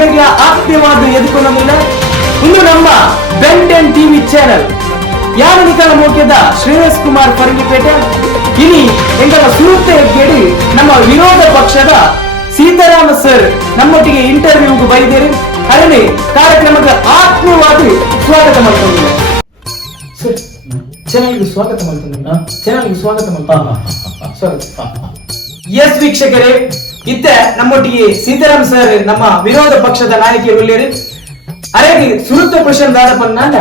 ವೀಕ್ಷಕರಿಗೆ ಆತ್ಮೀಯವಾದ ಎದುಕೊಂಡ ಇನ್ನು ನಮ್ಮ ಬೆಂಡೆನ್ ಟಿವಿ ಚಾನೆಲ್ ಯಾರ ನಿಕಲ ಮುಖ್ಯದ ಶ್ರೇಯಸ್ ಕುಮಾರ್ ಪರಂಗಿಪೇಟೆ. ಇನಿ ಎಂಗಲ ಸುರತೆ ಹೆಗ್ಗೇಡಿ ನಮ್ಮ ವಿರೋಧ ಪಕ್ಷದ ಸೀತಾರಾಮ ಸರ್ ನಮ್ಮೊಟ್ಟಿಗೆ ಇಂಟರ್ವ್ಯೂಗೆ ಬೈದೇರಿ. ಅದನ್ನೇ ಕಾರ್ಯಕ್ರಮಕ್ಕೆ ಆತ್ಮೀಯವಾಗಿ ಸ್ವಾಗತ ಮಾಡ್ತೀವಿ ಸರ್ ಚಾನಲ್ಗೆ ಸ್ವಾಗತ ಮಾಡ್ತೀನಿ ಚಾನಲ್ಗೆ ಸ್ವಾಗತ ಮಾಡ್ತಾ ಸ್ವಾಗತ ಎಸ್ ವೀಕ್ಷಕರೇ ಇತ್ತ ನಮ್ಮೊಟ್ಟಿಗೆ ಸೀತಾರಾಮ್ ಸರ್ ನಮ್ಮ ವಿರೋಧ ಪಕ್ಷದ ನಾಯಕಿಯರು ಇಲ್ಲಿರಿ ಅರೆಗೆ ಸುರುತ ಕ್ವಶನ್ ದಾದಪ್ಪನಾಂಡ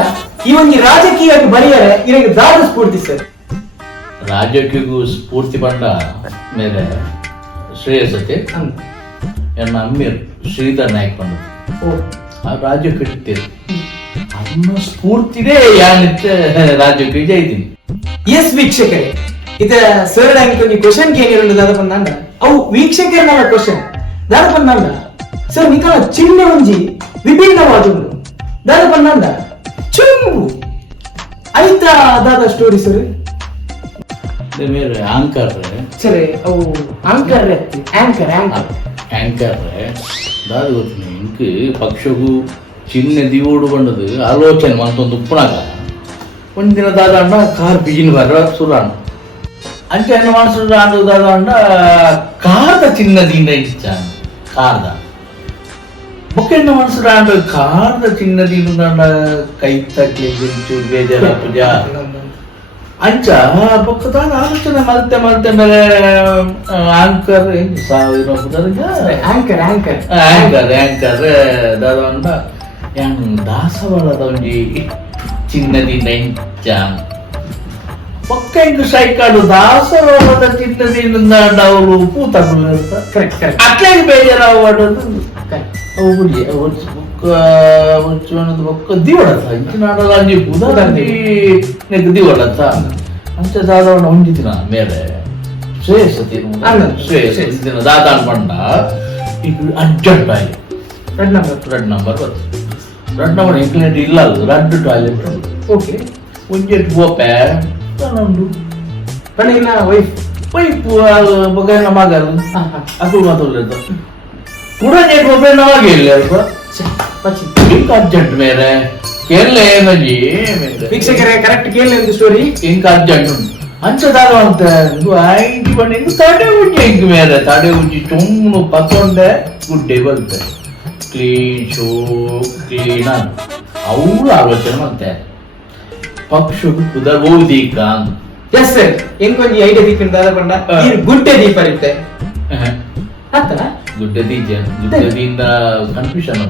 ಈ ಒಂದು ರಾಜಕೀಯಕ್ಕೆ ಬರೆಯರೆ ಇರಗೆ ದಾದ ಸ್ಫೂರ್ತಿ ಸರ್. ರಾಜ್ಯಕ್ಕಿಗೂ ಸ್ಫೂರ್ತಿ ಪಂಡ ಮೇಲೆ ಶ್ರೇಯಸತೆ ಎನ್ನ ಅಮ್ಮೀರ್ ಶ್ರೀಧರ್ ನಾಯ್ಕ್ ಬಂದ ಓ. ಆ ರಾಜ್ಯಕ್ಕೆ ಇಡ್ತೇವೆ ಅಮ್ಮ ಸ್ಫೂರ್ತಿನೇ ಯಾನಿತ್ತೆ ರಾಜ್ಯಕ್ಕೆ ಜೈತೀನಿ. ಎಸ್ ವೀಕ್ಷಕರೇ ಇದ ಸರ್ ಅಂಕ ಒಂದು ಕ್ವಶನ್ ದಾದಪ್ಪನಾಂಡ ಅವು ವೀಕ್ಷಕರನ್ನ ಕ್ವಶನ್ ದಾದಪ್ಪನಾಂಡ ಸರ್ ನಿಕಲ ಚಿನ್ನ ಒಂಜಿ ವಿಭಿನ್ನವಾದುಂಡು ದಾದಪ್ಪನಾಂಡ ಚುಂಬು. ಐತ ದಾದ ಸ್ಟೋರಿ ಸರ್? ಆಂಕರ್ ಸರಿ ಅವು ಆಂಕರ್ ಆಂಕರ್ ಆಂಕರ್ ಆಂಕರ್ ದಾದ ಗೊತ್ತಿನ ಇಂಕ್ ಪಕ್ಷಗೂ ಚಿನ್ನ ದಿವೋಡು ಬಂಡದು ಆಲೋಚನೆ ಮಂತೊಂದು ಉಪ್ಪುನಾಗ. ಒಂದಿನ ದಾದ ಅಣ್ಣ ಕಾರ್ ಬಿಜಿನ ಬರ ಸುರಾಣ. ಅಂಚೆ ಅನ್ನ ಮಾಡಿಸಿದ ಅಂಡು ದಾದ ಅಂಡ ಕಾರ್ದ ಚಿನ್ನದಿಂದ ಇಚ್ಛ ಕಾರ್ದ ಬೊಕ್ಕೆನ್ನ ಮಾಡಿಸಿದ ಅಂಡು ಕಾರ್ದ ಚಿನ್ನದಿಂದ ಅಂಡ ಕೈ ತಟ್ಲಿ ಗುಂಚು ಬೇಜಾರ ಪೂಜಾ ಅಂಚ ಬೊಕ್ಕದಾದ ಆಲೋಚನೆ ಮಲ್ತೆ ಮಲ್ತೆ ಮೇಲೆ ಆಂಕರ್ ಸಾವಿರ ಆಂಕರ್ ಆಂಕರ್ ಆಂಕರ್ ಆಂಕರ್ ದಾದ ಅಂಡ ಯಾನ್ ದಾಸವಾಳದ ಒಂಜಿ ಚಿನ್ನದಿಂದ ಇಂಚ ಪಕ್ಕ ಇಂದು ಸೈಕಾಡು ದಾಸವಾಳದ ಚಿನ್ನದಿಂದ ಅವರು ಕೂತಗಳು ಕರೆಕ್ಟ್ ಕರೆಕ್ಟ್ ಅಟ್ಲೇ ಬೇಜಾರಾವಾಡದು ಅವು ಬುಡಿ ಬೊಕ್ಕ ಒಂಚೂನದು ಬೊಕ್ಕ ಇಂಚಿನ ಆಡಲ ಅಂಜಿ ನೆಕ್ ದಿವಡತ ಅಂಚ ದಾದವನ ದಿನ ಮೇಲೆ. ಶ್ರೇಯಸತಿ ತಿನ್ನು ಶ್ರೇಯಸ್ ದಿನ ದಾದಾನ್ ಪಂಡ ಈಗ ಅರ್ಜೆಂಟ್ ಆಗಿ ರೆಡ್ ನಂಬರ್ ರೆಡ್ ನಂಬರ್ ಬರ್ತದೆ ರೆಡ್ ನಂಬರ್ ಇಂಕ್ಲಿನೇಟ್ ಇಲ್ಲ ಅದು. ರೆಡ್ ಟಾಯ್ಲೆಟ್ ಓಕೆ ಒಂಜೆಟ್ ಗೋಪೆ Tanam Paling na wife. Wife buat bagai nama galu. Aku matul le tu. Pura ni kau pernah nama gel le tu. Pasti. Inka jad mere. ಕೇಳಲೇ ಏನಜಿ ವೀಕ್ಷಕರೇ correct ಕೇಳಲೇ ಒಂದು story ಇಂಕ ಅಜ್ಜಂಡು ಅಂಚದಾರು ಅಂತ ಐದು ಬಣ್ಣ ಇಂದು ತಡೆ ಉಜ್ಜಿ ಇಂಕ ಮೇಲೆ ತಡೆ ಉಜ್ಜಿ ಚುಮ್ಮು ಪತ್ತೊಂಡೆ ಗುಡ್ಡೆ ಬಲ್ತೆ ಕ್ಲೀನ್ ಶೋ ಕ್ಲೀನ್ ಅವಳು ಆಲೋಚನೆ ಮಾಡ್ತಾರೆ ಪಕ್ಷಗುಪ್ಪುದ ಓದೀಕ ಎಸ್ ಸರ್. ಎಂಕೊಂಜಿ ಐಡೆ ದೀಪಿನ ದಾದ ಪಂಡ ನೀರು ಗುಡ್ಡೆ ದೀಪ ದೀಂದ ಕನ್ಫ್ಯೂಷನ್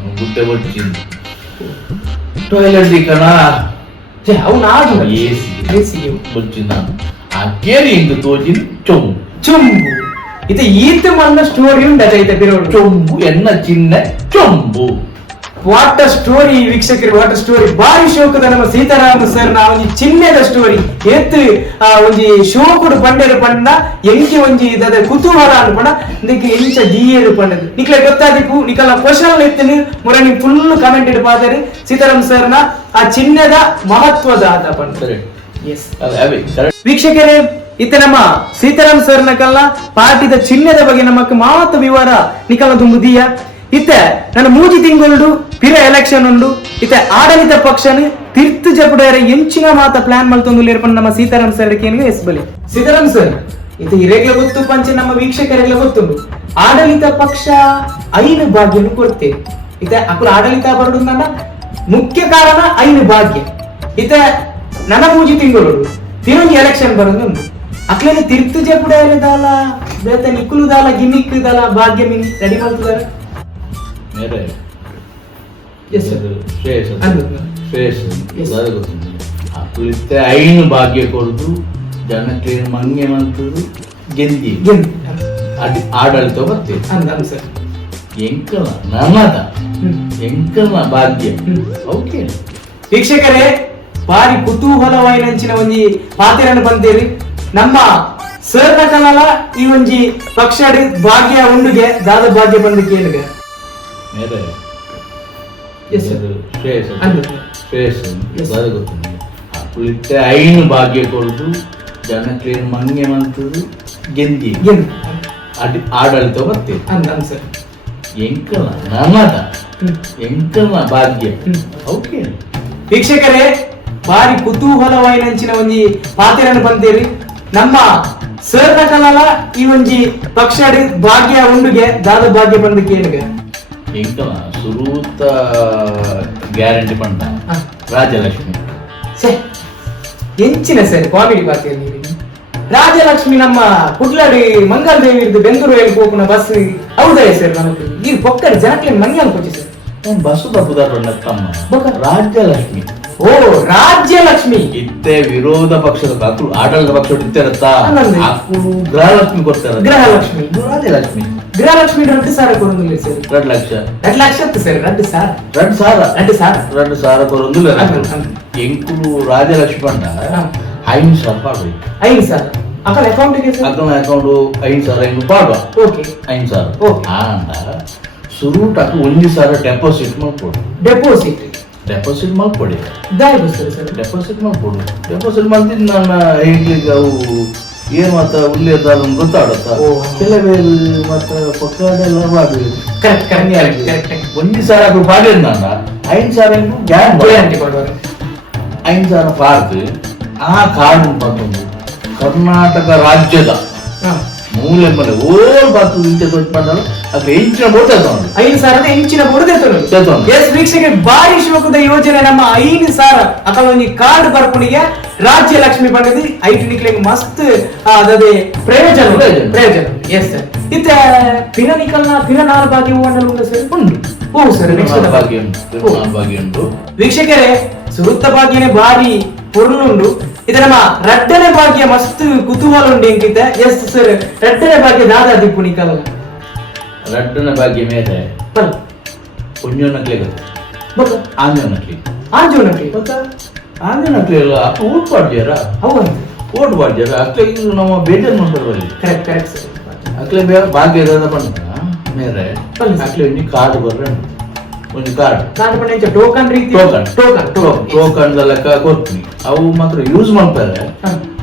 ಟಾಯ್ಲೆಟ್ ಆ ಕೇರಿ ಇಂದು ತೋಜಿನ ಚೊಂಬು ಚೊಂಬು ಇದು ಈತ ಮನ್ನ ಸ್ಟೋರಿ ಉಂಟು ಅದ ಚೊಂಬು ಎನ್ನ ಚಿನ್ನ ಚೊಂಬು. ವಾಟ ಸ್ಟೋರಿ ವೀಕ್ಷಕರು ವಾಟ್ ಸ್ಟೋರಿ ಬಾರಿ ಶೋಕದ ನಮ್ಮ ಸೀತಾರಾಮ ಸರ್ನ ಒಂಜಿ ಚಿನ್ನದ ಸ್ಟೋರಿ ಎತ್ತು ಆ ಒಂಜಿ ಶೋಕುಡು ಪಂಡೆರು ಪಂಡ ಎಂಕಿ ಒಂಜಿ ಇದಾದ ಕುತೂಹಲ ಅನ್ಪಂಡ ಇದಕ್ಕೆ ಎಂಚ ಜಿಯೇರು ಪಂಡದು. ನಿಕ್ಲೆ ಗೊತ್ತಾದಿಪ್ಪು ನಿಕಲ ಕ್ವಶನ್ ಎತ್ತಿನ ಮೊರೆ ನೀವು ಫುಲ್ ಕಮೆಂಟ್ ಇಟ್ಟು ಪಾದರೆ. ಸೀತಾರಾಮ್ ಸರ್ನ ಆ ಚಿನ್ನದ ಮಹತ್ವದ ಆದ ಪಂಡ ವೀಕ್ಷಕರೇ ಇತ್ತ ನಮ್ಮ ಸೀತಾರಾಮ್ ಸರ್ ನಕಲ್ಲ ಪಾಟಿದ ಚಿಹ್ನೆದ ಬಗ್ಗೆ ನಮಕ್ ಮಾತ ವಿವರ ನಿಕಲ ತುಂಬುದಿಯ ಇತ್ತ, ನನ್ನ ಮೂಜಿ ತಿಂಗಳು ಪಿರ ಎಲೆಕ್ಷನ್ ಉಂಡು ಇತ್ತ ಆಡಳಿತ ಪಕ್ಷನ ತಿರ್ತು ಜಪುಡರ ಎಂಚಿನ ಮಾತ ಪ್ಲಾನ್ ಮಲ್ತೊಂದು ಲೇರ್ಪಂಡ್ ನಮ್ಮ ಸೀತಾರಾಮ್ ಸರ್ ಕೇನಿಗೆ ಎಸ್ ಬಲಿ. ಸೀತಾರಾಮ್ ಸರ್ ಇದು ಇರೆಗ್ಲ ಗೊತ್ತು ಪಂಚ, ನಮ್ಮ ವೀಕ್ಷಕರೆಗ್ಲ ಗೊತ್ತುಂಡು. ಆಡಳಿತ ಪಕ್ಷ ಐನು ಭಾಗ್ಯನು ಕೊಡ್ತೇವೆ ಇತ ಅಕುಲ ಆಡಳಿತ ಬರಡು ನನ್ನ ಮುಖ್ಯ ಕಾರಣ ಐನು ಭಾಗ್ಯ. ಇತ ನನ್ನ ಮೂಜಿ ತಿಂಗಳು ತಿರುಗಿ ಎಲೆಕ್ಷನ್ ಬರೋದು ಅಕ್ಲೇನೆ ತಿರ್ತು ಜಪುಡ ದಾಲ, ಬೇತ ನಿಕ್ಕುಲು ದಾಲ ಗಿನ್ನಿಕ್ ದಾಲ ಭಾಗ್ಯ ಮಿನಿ ರೆಡಿ ಮಾಡ್ತಿದಾರೆ. ಮೇರೆ Yes, sir. ಶ್ರೇಯಸ್ ಅದು. ಶ್ರೇಯಸ್. Yes. ಅದು ಐನು ಭಾಗ್ಯ ಕೊಡುದು ಜನಕ್ಕೆ ಮಂಗೆ ಮಂತದು ಗೆಂದಿ. ಅದು ಆಡಳಿತ ಬರ್ತೇವೆ ಎಂಕಲ ನಮದ. ಎಂಕಲ ಭಾಗ್ಯ. ಓಕೆ. ವೀಕ್ಷಕರೇ ಬಾರಿ ಕುತೂಹಲವಾಯಿನಂಚಿನ ಒಂಜಿ ಪಾತಿರನ್ನು ಬಂತೇರಿ ನಮ್ಮ ಸರ್ನ ಕನ್ನಡ ಈ ಒಂಜಿ ಪಕ್ಷ ಭಾಗ್ಯ ಉಂಡುಗೆ ದಾದ ಭಾಗ್ಯ ಬಂದು ಕೇಳಿಗೆ ಮೇರೆ Yes, sir. ಶ್ರೇಯಸ್ Yes. ಐನು ಭಾಗ್ಯ ಕೊಡುದು ಜನಕ್ಕೆ ಮಂಗೆ ಮಂತದು ಗೆಂದಿ. ಅಡ್- ಆಡಳಿತ ಬರ್ತೇವೆ ಅಂದ ಸರ್ ಎಂಕಲ ನಮದ. ಎಂಕಲ ಭಾಗ್ಯ. ಹ್ಮ್. ಓಕೆ. ವೀಕ್ಷಕರೇ ಬಾರಿ ಕುತೂಹಲವಾಯಿನಂಚಿನ ಒಂಜಿ ಪಾತೆರನ್ನು ಬಂದೇರಿ. ನಮ್ಮ ಸರ್ನ ನಟನಲ್ಲ ಈ ಒಂಜಿ ಪಕ್ಷ ಭಾಗ್ಯ ಉಂಡುಗೆ ದಾದ ಭಾಗ್ಯ ಬಂದಕ್ಕೆ ಕೇಳಿಗೆ ಎಂಕಲ ಸುರೂತ ಗ್ಯಾರಂಟಿ ಪಂಡ. ರಾಜಲಕ್ಷ್ಮಿ. ಸರ್ ಎಂಚಿನ ಸರ್ ಕಾಮಿಡಿ ಪಾತ್ರ ರಾಜಲಕ್ಷ್ಮಿ ನಮ್ಮ ಕುಡ್ಲಡಿ ಮಂಗಲ್ ದೇವಿರ್ದು ಬೆಂಗಳೂರು ಹೇಳಿ ಹೋಗುನ ಬಸ್ ಹೌದಾ ಸರ್ ನಮಗೆ ಈ ಪೊಕ್ಕಡಿ ಜನಕ್ಕೆ ಮಂಗ್ಯಾನ್ ಕೊಚ್ಚಿ ಸರ್? ಬಸ್ಸು ತಪ್ಪುದಾರ ತಮ್ಮ. ಬೊಕ? ರಾಜ್ಯಲಕ್ಷ್ಮಿ ಓ ಗೃಹಲಕ್ಷ್ಮಿ ಇತ್ತೆ ವಿರೋಧ ಪಕ್ಷದ ಅಕ್ರು ಆಡಳಿತ ಪಕ್ಷ ಇತ್ತಿರತ್ತಾ ಅಲ್ಲಲ್ಲ. ಅಕ್ರು ಗೃಹಲಕ್ಷ್ಮಿ ಕೊಡ್ತಾರ ಗೃಹಲಕ್ಷ್ಮಿ. ಗೃಹಲಕ್ಷ್ಮಿ ಗೃಹಲಕ್ಷ್ಮಿ రెండు సార్ కొనుగోలు సార్ ಎರಡು ಲಕ್ಷ రెండు లక్షలు సార్ రెండు సార్ ಎರಡು ಸಾವಿರ రెండు సార్ ಎರಡು ಸಾವಿರ ಬರೋದು ಹೌದು, ಹೌದು. ಎಂಕುಲು ರಾಜಲಕ್ಷ್ಮಣ್ಣ ಐದು ಸಾವಿರ ಪಾಡುವ అయింది సార్ అక్కడ అకౌంట్కి సార్ ಅಕ್ಕನ ಅಕೌಂಟ್ ಐದು ಸಾವಿರ ಐದು ಪಾಡುವ ఓకే ಐದು ಸಾವಿರ ಓ. ಆ ಅಂದ ಶುರು ಟಕ್ ಒಂದು ಸಾವಿರ ಡೆಪಾಸಿಟ್ ಮಾಡ್ಕೊಡು ಡೆಪಾಸಿಟ್ ಡೆಪಾಸಿಟ್ ಮಾಡ್ಕೊಡಿ ದಾರಿ ಸರ್ ಸರ್ ಡೆಪಾಸಿಟ್ ಮಾಡ್ಕೊಡು ಡೆಪಾಸಿಟ್ ಮಾಡ್ತಿದ್ದು ನನ್ನ ಹೇಗ್ಲಿಕ್ಕೆ ಅವು ಏನ್ ಮತ್ತ ಉಲ್ಲೇದ ಗೊತ್ತಾಡತ್ತ ಕೆಲವೇ ಮತ್ತ ಪಕ್ಕಡೆಲ್ಲ ಮಾಡಿ ಕರೆಕ್ಟ್ ಕರೆಕ್ಟ್ ಕರೆಕ್ಟ್ ಒಂದು ಸಾವಿರ ಅದು ಪಾಡಿದ್ ನಾನು ಐದು ಸಾವಿರ ಗ್ಯಾನ್ ಗ್ಯಾರಂಟಿ ಐದು ಸಾವಿರ ಪಾರ್ದು ಆ ಕಾರ್ಡು ಬಂದೊಂದು ಕರ್ನಾಟಕ ರಾಜ್ಯದ ಮೂಲೆ ಮನೆ ಓಲ್ ಬಾತು ಇಂಚೆ ದೊಡ್ಡ ಮಾಡಲ್ಲ ಅದು ಇಂಚಿನ ಬೋಟ ತಗೊಂಡು ಐದು ಸಾವಿರದ ಹೆಂಚಿನ ಬುಡದೆ ತೆತ್ತೊಂದು. ಎಸ್ ವೀಕ್ಷಕ ಬಾರಿ ಶಿವಕುದ ಯೋಜನೆ ನಮ್ಮ ಐದು ಸಾರ ಅಕಲ ಒಂಜಿ ಕಾರ್ಡ್ ಬರ್ಕೊಂಡಿಗೆ ರಾಜ್ಯ ಲಕ್ಷ್ಮಿ ಬಂದది ಐದು ನಿಕ್ಲಿಂಗ್ ಮಸ್ತ್ ಆ, ಅದದೆ ಪ್ರಯೋಜನ ಪ್ರಯೋಜನ. ಎಸ್ ಸರ್ ಇತ್ತ ಪಿನ ನಿಕಲ್ನ ಪಿನ ನಾಲ್ ಭಾಗ್ಯ ಹೂವಣ್ಣಲು ಉಂಟು ಸರ್ ಉಂಟು. ಓ ಸರ್ ಭಾಗ್ಯ ಉಂಟು ಭಾಗ್ಯ ಉಂಟು. ವೀಕ್ಷಕರೇ ಸುರುತ್ತ ಭಾಗ್ಯನೇ ಬಾರಿ ಪೊರ್ಲುಂಡು ಇದು ನಮ್ಮ ರಡ್ಡನೆ ಭಾಗ್ಯ ಮಸ್ತ್ ಕುತೂಹಲ ಉಂಡು ಎಂಕಿದ್ದ ಎಸ್ ಸರ್ ರಡ್ಡನೆ ಭಾಗ್ಯ ದಾದಾ ದಿಪ್ಪು ರಡ್ಡನ ಭಾಗ್ಯ ಮೇಲೆ ಬಲ್ ಪುಣ್ಯ ನಕ್ಲೆ ಗೊತ್ತು? ನಕ್ಲಿ ಆಂಜನ ನಕ್ಲಿ ಆಂಜೋ ಆಂಜನ ನಕ್ಲಿ ಅಲ್ಲ ಅಪ್ಪ ಊಟ ಮಾಡ್ಯಾರ ಅವು ಓಟ್ ಮಾಡ್ಯಾರ ಅಕ್ಲೆ ನಮ್ಮ ಬೇಜಾರು ಮಾಡ್ತಾರಲ್ಲ ಕರೆಕ್ಟ್ ಕರೆಕ್ಟ್ ಸರ್ ಅಕ್ಲೆ ಬೇ ಭಾಗ್ಯ ಇರೋದ ಬಂದ ಮೇರೆ ಬಲ್ಲಿ. ಅಕ್ಲೆ ಒಂದು ಕಾರ್ಡ್ ಬರ್ರೆ ಒಂದು ಕಾರ್ಡ್ ಕಾರ್ಡ್ ಬಂದ ಟೋಕನ್ ರೀತಿ ಟೋಕನ್ ಟೋಕನ್ ಟೋಕನ್ ಟೋಕನ್ ಲೆಕ್ಕ ಕೊಡ್ತೀನಿ. ಅವು ಮಾತ್ರ ಯೂಸ್ ಮಾಡ್ತಾರೆ.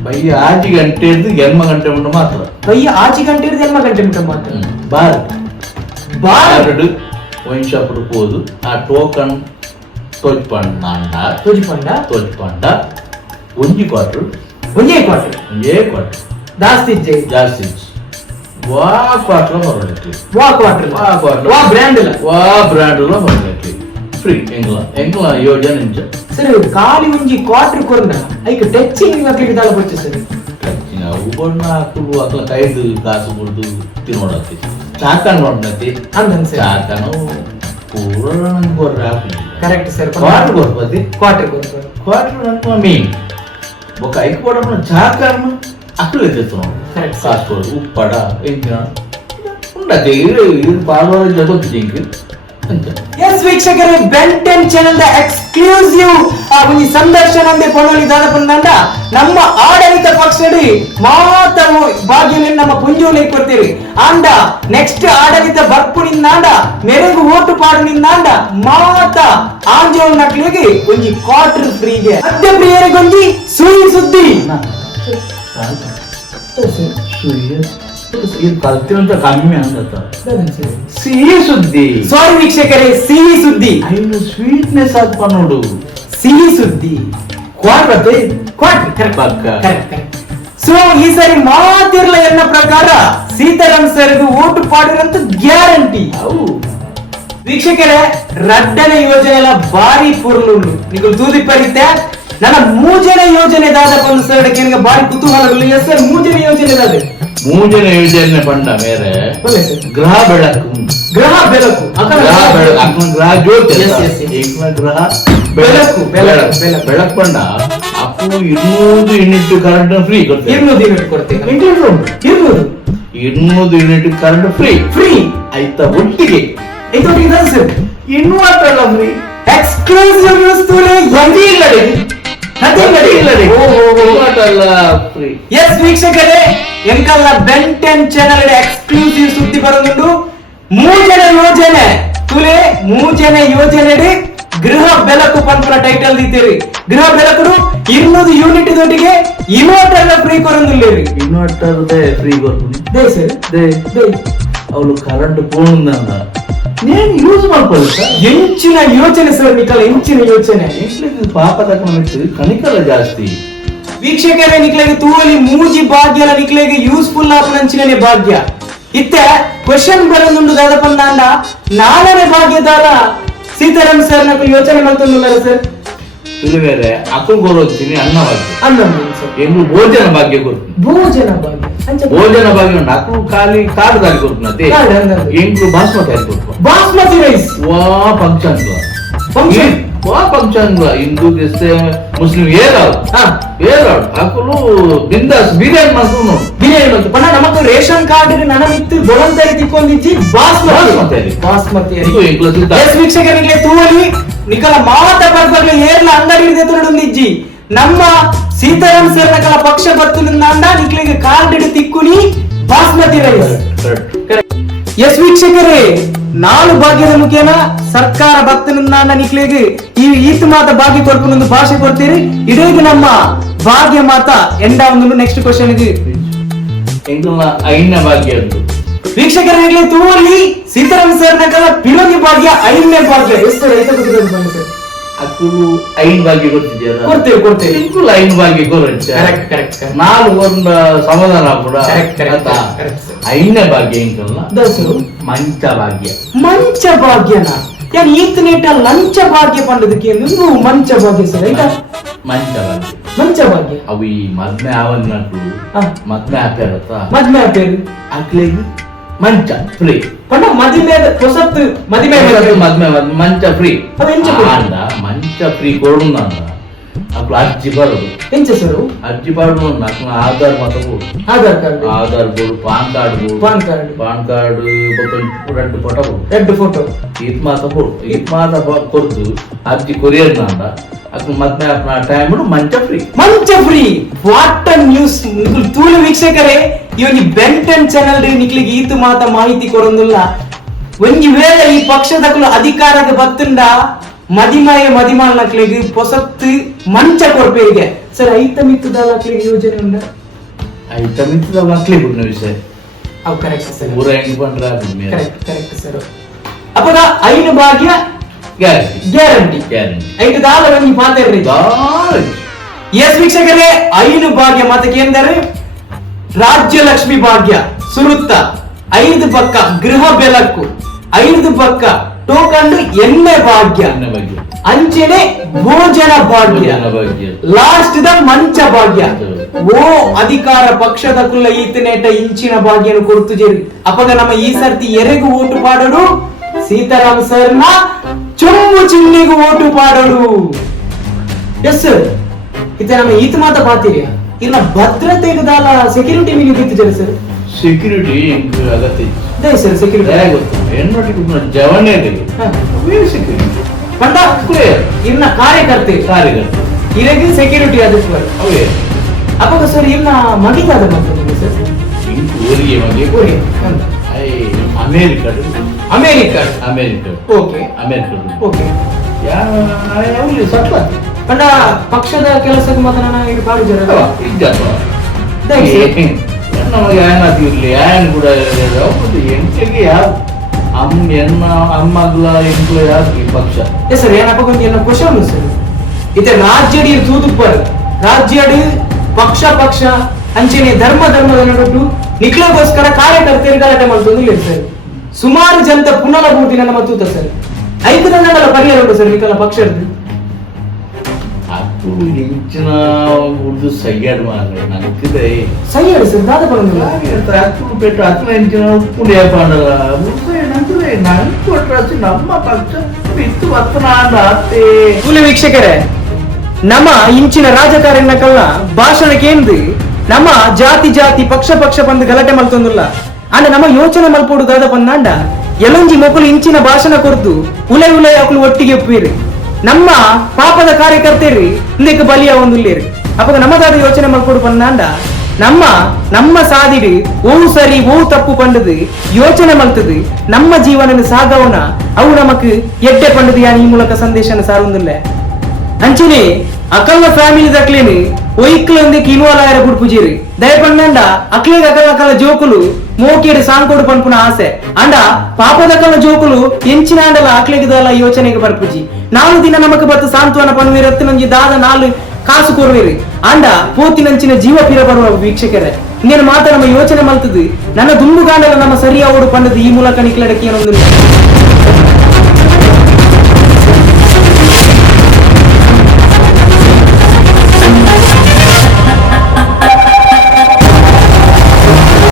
ಬೈಯ ಆಜಿ ಗಂಟೆ ಎಮ್ಮ ಗಂಟೆ ಉಂಟು ಮಾತ್ರ. ಬಯ್ಯ ಆಚೆ ಗಂಟೆ ಇರೋದು ಎಲ್ಮ ಗಂಟೆ ಮಾತ್ರ. ಬಾರ್ ಬಾರ್ ಎರಡು ವೈನ್ ಶಾಪ್ ಹೋದು ಆ ಟೋಕನ್ ತೋಚ್ಪಂಡ ತುಜಿಪಂಡ ತೋಚ್ಪಂಡ ಒಂಜಿ ಕ್ವಾರ್ಟರ್ ಒಂದೇ ಕ್ವಾರ್ಟರ್ ಒಂದೇ ಕ್ವಾರ್ಟರ್ ಜಾಸ್ತಿ ಜೈ ಜಾಸ್ತಿ ವಾ ಕ್ವಾರ್ಟರ್ ಹೊರಡಕ್ಕೆ ವಾ ಕ್ವಾರ್ಟರ್ ವಾ ಕ್ವಾರ್ಟರ್ ವಾ ಬ್ರ್ಯಾಂಡ್ ಇಲ್ಲ ವಾ ಬ್ರ್ಯಾಂಡ್ ಹೊರಡಕ್ಕೆ ಫ್ರೀ ಎಂಗ್ಲ ಎಂಗ್ಲ ಯೋಜನೆ ಇಂಚ ಸರ್ ಖಾಲಿ ಒಂಜಿ ಕ್ವಾರ್ಟರ್ ಕೊರ್ನ ಐಕ ಟಚಿಂಗ್ ಹಾಕ್ಲಿಕ್ಕೆ ದಾಲ ಬರ್ಚು ಸರ್ ಅವು ಬಣ್ಣ ಹಾಕಲು ಅಕ್ಲ ಕೈದು ಕಾಸು ಬಿಡ್ದು ತಿನ್ನೋಡತ್ತಿ చాకాను ఉన్నది. అందం సార్ చాకాను పూర్వం కొర్రా కరెక్ట్ సార్. క్వార్టర్ కొరపది క్వార్టర్ కొరపారు క్వార్టర్ అనుకో మీ ఒక అయిపోవడం చాకాను అక్కడ ఎత్తున్నాం కాసుకోరు ఉప్పడ ఇంజిన ఉండదు. ఇది బాగా జరుగుతుంది ఇంక ಎಸ್ ವೀಕ್ಷಕರೇ ಬೆಂಟೆನ್ ಚಾನೆಲ್ ದ ಎಕ್ಸ್ಕ್ಲೂಸಿವ್ ಒಂದು ಸಂದರ್ಶನ ಅಂದೆ ಕೊನೋಲಿ ದಾದ ಬಂದಂಡ ನಮ್ಮ ಆಡಳಿತ ಪಕ್ಷಡಿ ಮಾತ್ರ ಭಾಗ್ಯಲಿ ನಮ್ಮ ಪುಂಜೋಲಿ ಕೊಡ್ತೀರಿ ಅಂಡ ನೆಕ್ಸ್ಟ್ ಆಡಳಿತ ಬರ್ಪು ಬರ್ಪುನಿಂದಾಂಡ ಮೆರೆಗು ಓಟು ಪಾಡುನಿಂದಾಂಡ ಮಾತ ಆಂಜೋ ನಕ್ಲಿಗೆ ಒಂಜಿ ಕ್ವಾರ್ಟರ್ ಫ್ರೀಗೆ ಮಧ್ಯ ಪ್ರಿಯರಿಗೊಂಜಿ ಸುಯಿ ಸುದ್ದಿ. ಕಲ್ತಿರಂತ ಕಮ್ಮಿ ಅಂತ ಸಿಹಿ ಸುದ್ದಿ. ಸಾರಿ ವೀಕ್ಷಕರೇ ಸಿಹಿ ಸುದ್ದಿ. ಐನು ಸ್ವೀಟ್ನೆಸ್ ಅಲ್ಪ ನೋಡು. ಸಿಹಿ ಸುದ್ದಿ. ಕ್ವಾರ್ಟರ್ ಕರೆಕ್ಟ್ ಪಕ್ಕ ಕರೆಕ್ಟ್ ಕರೆಕ್ಟ್ ಸೊ ಈ ಸರಿ ಮಾತಿರ್ಲ ಎನ್ನ ಪ್ರಕಾರ ಸೀತಾರಾಮ್ ಸರ್ಗೂ ಓಟು ಪಾಡಿರಂತ ಗ್ಯಾರಂಟಿ. ವೀಕ್ಷಕರೇ ರಡ್ಡನ ಯೋಜನೆ ಎಲ್ಲ ಬಾರಿ ಪೂರ್ಣುಂಡು ನೀವು ತೂದಿಪ್ಪರಿತ್ತೆ ಪರಿತೆ. ನನ್ನ ಮೂಜನ ಯೋಜನೆ ದಾದ ಬಂದು ಸರ್ ನಿನಗೆ ಬಾರಿ ಕುತೂಹಲಗಳು ಇಲ್ಲ ಸರ್ ಮೂಜನ ಯೋಜನೆ ದಾದ ಮೂಜನ ಯೋಜನೆ ಬಂದ ಮೇಲೆ ಗ್ರಹ ಬೆಳಕು ಗ್ರಹ ಬೆಳಕು ಗ್ರಹ ಬೆಳಕು. ಗ್ರಹ ಜ್ಯೋತಿ. ಗ್ರಹ ಬೆಳಕು, ಬೆಳಕು, ಬೆಳಕು. ಪಂಡ ಅಪ್ಪು ಇನ್ನೂರು ಯೂನಿಟ್ ಕರೆಂಟ್ ಫ್ರೀ ಕೊಡ್ತೀವಿ ಯೂನಿಟ್ ಇನ್ನೂರು ಯೂನಿಟ್ ಕರೆಂಟ್ ಫ್ರೀ ಫ್ರೀ ಆಯ್ತಾ ಒಟ್ಟಿಗೆ. ಇನ್ನೂ ಫ್ರೀ ಎಕ್ಸ್ಕ್ಲೂಸಿವ್ ನ್ಯೂಸ್ ತೂಲೆ ಇಲ್ಲ ಎಸ್ ವೀಕ್ಷಕರೇ ಎಂಕಲ್ಲ ಬೆಂಟೆನ್ ಚಾನೆಲ್ ಎಕ್ಸ್ಕ್ಲೂಸಿವ್ ಸುದ್ದಿ ಬರೋದುಂಟು. ಮೂಜನ ಯೋಜನೆ. ತುಲೆ ಮೂಜನೆ ಯೋಜನೆ ಗೃಹ ಬೆಳಕು ಪಂಪರ ಟೈಟಲ್ ದಿತ್ತೀರಿ ಗೃಹ ಬೆಳಕು ಇನ್ನೊಂದು ಯೂನಿಟ್ ದೊಟ್ಟಿಗೆ ಇನ್ವರ್ಟರ್ ಫ್ರೀ ಕೊರೊಂದಿಲ್ಲೇರಿ. ಇನ್ವರ್ಟರ್ ಫ್ರೀ ಕೊಡ್ತೀನಿ. ದೇ ಸರ್. ದೇ. ದೇ. ಅವಳು ಕರೆಂಟ್ ಪೋಣಂದ నేను ಯೂಸ್ ಮಾಡ್ಕೊಳ್ಳಿ ಹೆಂಚಿನ ಯೋಚನೆ ಸರ್ ನಿಖಲ ಹೆಂಚಿನ ಯೋಚನೆ. ಎಂಟ್ಲಿಗೆ ಪಾಪ ತಕೊಂಡು ಕಣಿಕಲ ಜಾಸ್ತಿ. ವೀಕ್ಷಕರೇ ನಿಕ್ಲೆಗೆ ತೂವಲಿ ಮೂಜಿ ಭಾಗ್ಯಲ ನಿಕ್ಲೆಗೆ ಯೂಸ್ಫುಲ್ ಆಪನಂಚಿನೇ ಭಾಗ್ಯ. ಇತ್ತೆ ಕ್ವಶನ್ ಬರೋದುಂಡು ದಾದಪಂದ ಅಂಡ ನಾಳನೆ ಭಾಗ್ಯದಾರ. ಸೀತಾರಾಮ್ ಸರ್ ನಕ್ಕು ಯೋಚನೆ ಮಾಡ್ತಂದುಲ್ಲಾರ ಸರ್. ಇದು ಬೇರೆ ಅಕ್ಕಲು ಕೊರೋತೀನಿ ಅನ್ನ ಭಾಗ್ಯ. ಅನ್ನ ಸರ್. ಭೋಜನ ಭಾಗ್ಯ ಕೊಡ್ತೀನಿ. ಭೋಜನ ಭಾಗ್ಯ. ಅಂಚ ಭೋಜನ ಭಾಗ್ಯ ಉಂಟು ಅಕ್ಕಲು ಖಾಲಿ ಕಾಡು ದಾರಿ ಕೊಡ್ತೀನಿ ಕಾಡು, ಹಂಗಂದ್ರೆ. ಎಂಗು ಬಾಸ್ಮತಿ ಹಾಕಿ ಕೊಡ್ತೀನಿ ಬಾಸ್ಮತಿ ರೈಸ್ ವಾ ಪಂಚಾಂಗ Function? ವಾ ಪಂಚಾಂಗ ಹಿಂದೂ ಕ್ರಿಸ್ತ ಮುಸ್ಲಿಂ ಏರಾವ್ ಹಾ ಏರಾವ್ ಅಕ್ಕಲು ಬಿಂದಾಸ್ ಬಿರಿಯಾನಿ ಮಾಡ್ಕೊಂಡು ನೋಡು ಬಿರಿಯಾನಿ ಬಂತು ಪಣ ನಮಕ್ ರೇಷನ್ ಕಾರ್ಡ್ ನನಮಿತ್ತು ಬೊಳಂತರಿ ತಿಕ್ಕೊಂದಿಜ್ಜಿ ಬಾಸ್ಮತಿ ಬಾಸ್ಮತಿ ಅರಿ. ಬಾಸ್ಮತಿ ಅರಿ. ಇದು ಎಂಕ್ಲ ಸಿಗ್ತಾ ಎಸ್ ವೀಕ್ಷಕರಿಗೆ ತೂವಲಿ ನಿಕಲ ಮಾವತ ಪರ್ಪಗ್ಲ ಏರ್ಲ ಅಂಗಡಿ ಹಿಡಿದ ತೊಡೊಂದಿಜ್ಜಿ ನಮ್ಮ ಸೀತಾರಾಮ್ ಸರ್ ನಕಲ ಪಕ್ಷ ಬರ್ತುನಿಂದ ನಿಕ್ಲಿಗೆ ಕಾರ್ಡ್ ಹಿಡಿ ತಿಕ್ಕುನಿ ಬಾಸ್ಮತಿ ರೈಸ್. ಎಸ್ ವೀಕ್ಷಕರೇ ನಾಳು ಭಾಗ್ಯದ ಮುಖೇನ ಸರ್ಕಾರ ಭಕ್ತನಿಂದ ನಿಕ್ಲಿಗೆ ಈ ಈತ ಮಾತ ಭಾಗ್ಯ ಕೊರ್ಪುನೊಂದು ಭಾಷೆ ಕೊಡ್ತೀರಿ. ಇಡೀಗೆ ನಮ್ಮ ಭಾಗ್ಯ ಮಾತ ಎಂಡ ಒಂದು ನೆಕ್ಸ್ಟ್ ಕ್ವಶನ್ ಇದು. ಐನ ಭಾಗ್ಯ ವೀಕ್ಷಕರ ವೀಕ್ಷಕರಿಗೆ ತೂವಲ್ಲಿ ಸೀತಾರಾಮ್ ಸರ್ ನಕಲ ಪಿಲೋಗಿ ಭಾಗ್ಯ ಐದನೇ ಭಾಗ್ಯ. ಎಷ್ಟು ರೈತ ಅಕ್ಕಲು ಐನ್ ಭಾಗ್ಯ ಕೊಡ್ತಿದ್ಯಾರ ಕೊಡ್ತೇವೆ ಕೊಡ್ತೇವೆ. ಎಂಕುಲು ಐನ್ ಭಾಗ್ಯ ಕೊರಚ ಕರೆಕ್ಟ್ ಕರೆಕ್ಟ್ ನಾಲ್ ಒಂದ ಸಮಾಧಾನ ಕೂಡ ಕರೆಕ್ಟ್. ಐನ ಭಾಗ್ಯ ಎಂಕಲ್ಲ ದಸರು. ಮಂಚ ಭಾಗ್ಯ. ಮಂಚ ಭಾಗ್ಯನ? ಯಾನ್ ಈತ್ ನೇಟ ಲಂಚ ಭಾಗ್ಯ ಪಂಡದಕ್ಕೆ ಎಂದು? ಮಂಚ ಭಾಗ್ಯ ಸರ್ ಆಯ್ತಾ? ಮಂಚ ಭಾಗ್ಯ. ಮಂಚ ಭಾಗ್ಯ. ಅವು ಈ ಮದ್ಮೆ ಆವನ್ನ. ಮದ್ಮೆ ಹಾಕ್ಯಾರತ್ತ ಮದ್ಮೆ ಪೇರು ಅಕ್ಲೆಗ್ ಮಂಚ ಫ್ರೀ ಪಂಡ ಮದಿಮೆ ಹೊಸತ್ತು ಮದಿಮೆ ಮದ್ಮೆ ಮದ್ಮೆ ಮಂಚ ಫ್ರೀ ಅದು ಎಂಚ free? ಅಂದ ಮಂಚ ಫ್ರೀ ಕೊಡುಂದ ಅಪ್ಪ ಅರ್ಜಿ ಬರೋದು ಎಂಚ ಸರ್ ಅರ್ಜಿ ಬರೋದು నాకు ಆಧಾರ್ ಮಾತ್ರ ಕೊಡು Aadhaar card Aadhaar board PAN card board PAN card. PAN card మొత్తం రెండు ಫೋಟೋ ಬೋರ್ಡು ರೆಡ್ ಫೋಟೋ ಈತ್ ಮಾತ ಬೋರ್ಡು ಈತ್ ಮಾತ ಕೊಡ್ದು ಅರ್ಜಿ ಕೊರಿಯರ್ ನಂದ ಅಕ್ಕ ಮತ್ತೆ ಟೈಮ್ ಮಂಚ ಫ್ರೀ ಮಂಚ ಫ್ರೀ ವಾಟ್ ನ್ಯೂಸ್ ತೂಳು ವೀಕ್ಷಕರೇ ಇವಾಗ ಬೆಂಟನ್ ಚಾನಲ್ ನಿಕ್ಲಿಗೆ ಈತು ಮಾತ ಮಾಹಿತಿ ಕೊಡೊಂದಿಲ್ಲ ಒಂಜಿ ವೇಳೆ ಈ ಪಕ್ಷದಕುಲು ಅಧಿಕಾರದ ಬತ್ತುಂಡ ಮದಿಮಾಯ ಮದಿಮಾಲ್ ನಕ್ಲಿಗೆ ಪೊಸತ್ತು ಮಂಚ ಕೊಡ್ಬೇಗೆ ಸರ್ ಐತ ಮಿತ್ತದ ನಕ್ಲಿಗೆ ಯೋಜನೆ ಉಂಡ ಐತ ಮಿತ್ತದ ಮಕ್ಳಿಗೆ ಬಿಡ್ನ ವಿಷಯ ಅವು ಕರೆಕ್ಟ್ ಸರ್. ಊರ ಹೆಂಗ್ ಬಂದ್ರ ಕರೆಕ್ಟ್ ಕರೆಕ್ಟ್ ಸರ್. ಅಪ್ಪದ ಐದು ಭಾಗ್ಯ ಗ್ಯಾರಂಟಿ ಗ್ಯಾರಂಟಿ ಗ್ಯಾರಂಟಿ ಐದು ದಾಲ ಒಂಜಿ ಮಾತಾಡ್ರಿ ಎಸ್ ವೀಕ್ಷಕರೇ ಐದು ಭಾಗ್ಯ ಮತಕ್ಕೆ ಎಂದರೆ ರಾಜ್ಯ ಲಕ್ಷ್ಮಿ ಭಾಗ್ಯ ಸುರುತ್ತ ಐದು ಪಕ್ಕ ಗೃಹ ಬೆಳಕು ಐದು ಪಕ್ಕ ಟೋಕನ್ ಎಣ್ಣೆ ಭಾಗ್ಯ ಬಗ್ಗೆ ಅಂಚೆನೆ ಭೋಜನ ಭಾಗ್ಯ ಭೋಜನ ಭಾಗ್ಯ. ಲಾಸ್ಟ್ ದ ಮಂಚ ಭಾಗ್ಯ. ಓ ಅಧಿಕಾರ ಪಕ್ಷದ ಕುಲ್ಲ ಈತನೇಟ ಇಂಚಿನ ಭಾಗ್ಯನು ಕೊಡ್ತು ಜೇರಿ. ಅಪಗ ನಮ್ಮ ಈ ಸರ್ತಿ ಎರೆಗೂ ಓಟು ಪಾಡೋಡು ಸೀತಾರಾಮ್ ಸರ್ನ ಚೊಂಬು ಚಿನ್ನಿಗೂ ಓಟು ಪಾಡೋಡು ಎಸ್ ಸರ್ ಇತ ನಮ್ಮ ಈತ ಮಾತ ಪಾತೀರಿ ಇಲ್ಲ ಭದ್ರತೆ ದಾಲ ಸೆಕ್ಯೂರಿಟಿ ಮೀನಿಗೆ ಇತ್ತು ಜರ ಸರ್? ಸೆಕ್ಯೂರಿಟಿ ಅಗತ್ಯ ಇದೆ ಸರ್ ಸೆಕ್ಯೂರಿಟಿ ಹೆಣ್ಣೊಟ್ಟಿಗೆ ಜವನೇ ಸೆಕ್ಯೂರಿಟಿ ಪಂಡ ಇನ್ನ ಕಾರ್ಯಕರ್ತೆ. ಕಾರ್ಯಕರ್ತೆ. ಇರಗಿ ಸೆಕ್ಯೂರಿಟಿ ಅದಕ್ಕೆ ಬರ್ ಅವೇ ಅಪ್ಪ ಸರ್ ಇನ್ನ ಮಗಿತಾದ ನಿಮಗೆ ಸರ್? ಊರಿಗೆ ಮಗಿ ಊರಿಗೆ America America America okay. America okay. ಯಾವ ಸಟ್ಲ ಪಂಡ ಪಕ್ಷದ ಕೆಲಸಕ್ಕೆ ಮಾತ್ರ ಈಗ ಬಾಳು ಜರ ನಮಗೆ ಏನಾದ್ರು ಇರ್ಲಿ? ಏನ್ ಕೂಡ ಹೌದು ಎಂಟ್ಲಿಗೆ ಯಾವ ಅಮ್ಮ ಎನ್ನ ಅಮ್ಮಗ್ಲ ಎಂಟ್ಲ ಯಾರು ಈ ಪಕ್ಷ? ಎಸ್ ಸರ್ ಏನಪ್ಪ ಕೊಂಚ ಏನೋ ಕ್ವಶನ್ ಸರ್. ಇದೆ ರಾಜ್ಯಡಿ ತೂದುಪ್ಪರ್ ರಾಜ್ಯಡಿ ಪಕ್ಷ ಪಕ್ಷ ಅಂಚನೆ ಧರ್ಮ ಧರ್ಮದ ನಡುಟ್ಟು ನಿಕ್ಲಗೋಸ್ಕರ ಕಾರ್ಯಕರ್ತರು ಗಲಾಟೆ ಮಾಡ್ತಂದು ಸರ್ ಸುಮಾರು ಜನತೆ ಪುನರಭೂತಿ ನನ್ನ ಮತ್ತೂತ ಸರ್. ಐದು ನನ್ನ ಪರಿಹಾರ ಉಂಟು ಸರ್ ವಿಕಲ ಪಕ್ಷದ್ದು. ಅದು ಇಂಚಿನ ಉರ್ದು ಸೈಯಾಡ್ ಮಾರ್ರೆ ನನಗಿದೆ. ಹೇಳಿ ಸರ್ ದಾದ ಬರೋದಿಲ್ಲ ಹತ್ತು ಪೆಟ್ಟು ಹತ್ತು ಇಂಚಿನ ಪುಣ್ಯ ಪಾಂಡಲ್ಲ ನಂತರೇ ನನ್ ನಮ್ಮ ಪಕ್ಷ ಬಿತ್ತು ಬತ್ತನಾಂದ ಅತ್ತೆ ಕೂಲಿ ವೀಕ್ಷಕರೇ ನಮ್ಮ ಇಂಚಿನ ರಾಜಕಾರಣಿಕಲ್ಲ ಭಾಷಣಕ್ಕೆ ಎಂದು ನಮ್ಮ ಜಾತಿ ಜಾತಿ ಪಕ್ಷ ಪಕ್ಷ ಬಂದು ಗಲಾಟೆ ಮಲ್ತೊಂದಿಲ್ಲ ಅಂಡ ನಮ್ಮ ಯೋಚನೆ ಮಲ್ಪೋಡು ದಾದ ಪಂದಾಂಡ ಎಲೊಂಜಿ ಮಕ್ಕಳು ಇಂಚಿನ ಭಾಷಣ ಕೊರ್ದು ಉಲೆ ಉಲೆ ಅಕ್ಕಳು ಒಟ್ಟಿಗೆ ಒಪ್ಪಿರಿ. ನಮ್ಮ ಪಾಪದ ಕಾರ್ಯಕರ್ತೇರಿ ಇಂದಕ್ಕೆ ಬಲಿಯ ಒಂದುಲ್ಲೇರಿ ಅಪ್ಪ ನಮ್ಮದಾದ ಯೋಚನೆ ಮಲ್ಪೋಡು ಪಂದಾಂಡ ನಮ್ಮ ನಮ್ಮ ಸಾದಿಡಿ, ಓ ಸರಿ, ಓ ತಪ್ಪು ಪಂಡದು, ಯೋಚನೆ ಮಲ್ತದು, ನಮ್ಮ ಜೀವನ ಸಾಗವನ, ಅವು ನಮಕ್ ಎಡ್ಡೆ ಪಂಡದು ಯಾನ್ ಈ ಮೂಲಕ ಸಂದೇಶನ ಸಾರುವುದಿಲ್ಲ ಅಂಚನೆ ಅಕಲ್ಲ ಫ್ಯಾಮಿಲಿ ದಕ್ಲೇನು ಒಯ್ಕ್ಲಂದೆ ಕಿನ್ವಾಲಾಯರ ಗುಡ್ಪುಜೀರಿ ದಯಪಂಡ ಅಕ್ಲಿಗ ಅಕಲ ಜೋಕುಲು ಮೋಕಿಯಡು ಸಾಂಕೋಡು ಪನ್ಪುನ ಆಸೆ. ಆಂಡ ಪಾಪದಕಲ ಜೋಕುಲು ಎಂಚಿನ ಅಂಡಲ ಅಕ್ಲಿಗದಲ ಯೋಚನೆಗೆ ಬರ್ಪುಜಿ ನಾಲು ದಿನ ನಮಕ್ ಬತ್ತು ಸಾಂತ್ವನ ಪನ್ವೀರ್ ಹತ್ತು ನಂಜಿ ದಾದ ನಾಲು ಕಾಸು ಕೊರ್ವೇರಿ. ಅಂಡ ಪೋತಿನಂಚಿನ ಜೀವ ಪಿರ ಬರುವ ವೀಕ್ಷಕರೇ ಇನ್ನೇನು ಮಾತ ನಮ್ಮ ಯೋಚನೆ ಮಲ್ತದು. ನನ್ನ ದುಂಡು ಗಾಂಡಲ ನಮ್ಮ ಸರಿಯಾವಡು ಪಂಡದು ಈ ಮೂಲಕ ನಿಕ್ಲಡಕ್ಕೆ ಏನೊಂದು